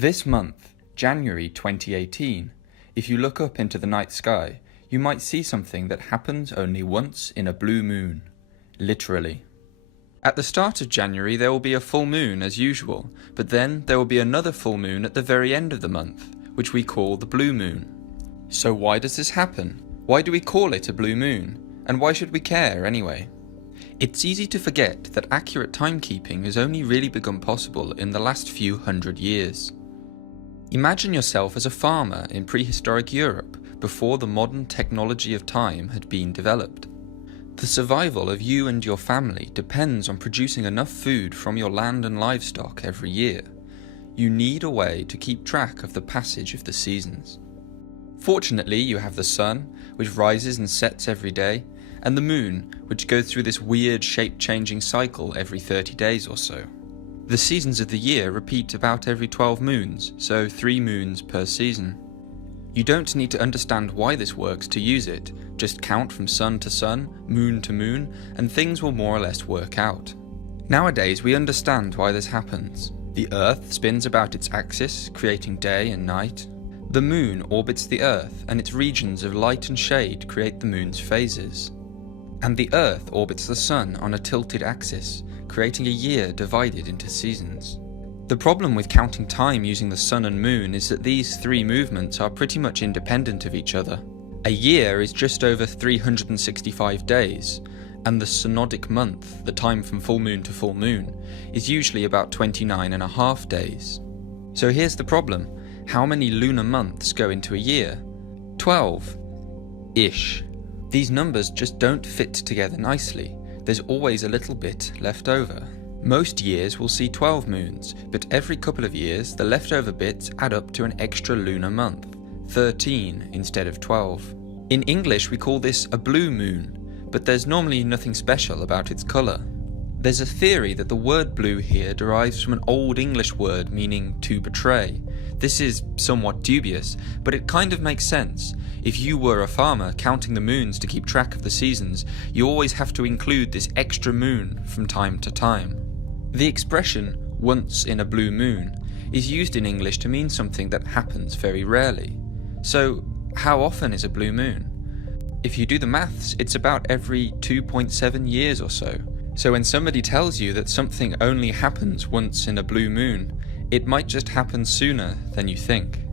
This month, January 2018, if you look up into the night sky, you might see something that happens only once in a blue moon. Literally. At the start of January there will be a full moon as usual, but then there will be another full moon at the very end of the month, which we call the blue moon. So why does this happen? Why do we call it a blue moon? And why should we care anyway? It's easy to forget that accurate timekeeping has only really become possible in the last few hundred years. Imagine yourself as a farmer in prehistoric Europe before the modern technology of time had been developed. The survival of you and your family depends on producing enough food from your land and livestock every year. You need a way to keep track of the passage of the seasons. Fortunately, you have the sun, which rises and sets every day, and the moon, which goes through this weird shape-changing cycle every 30 days or so. The seasons of the year repeat about every 12 moons, so 3 moons per season. You don't need to understand why this works to use it, just count from sun to sun, moon to moon, and things will more or less work out. Nowadays we understand why this happens. The Earth spins about its axis, creating day and night. The moon orbits the Earth, and its regions of light and shade create the moon's phases. And the Earth orbits the Sun on a tilted axis, creating a year divided into seasons. The problem with counting time using the Sun and Moon is that these 3 movements are pretty much independent of each other. A year is just over 365 days, and the synodic month, the time from full moon to full moon, is usually about 29.5 days. So here's the problem. How many lunar months go into a year? 12-ish. These numbers just don't fit together nicely. There's always a little bit left over. Most years will see 12 moons, but every couple of years the leftover bits add up to an extra lunar month, 13 instead of 12. In English we call this a blue moon, but there's normally nothing special about its colour. There's a theory that the word blue here derives from an Old English word meaning to betray. This is somewhat dubious, but it kind of makes sense. If you were a farmer counting the moons to keep track of the seasons, you always have to include this extra moon from time to time. The expression, once in a blue moon, is used in English to mean something that happens very rarely. So, how often is a blue moon? If you do the maths, it's about every 2.7 years or so. So when somebody tells you that something only happens once in a blue moon, it might just happen sooner than you think.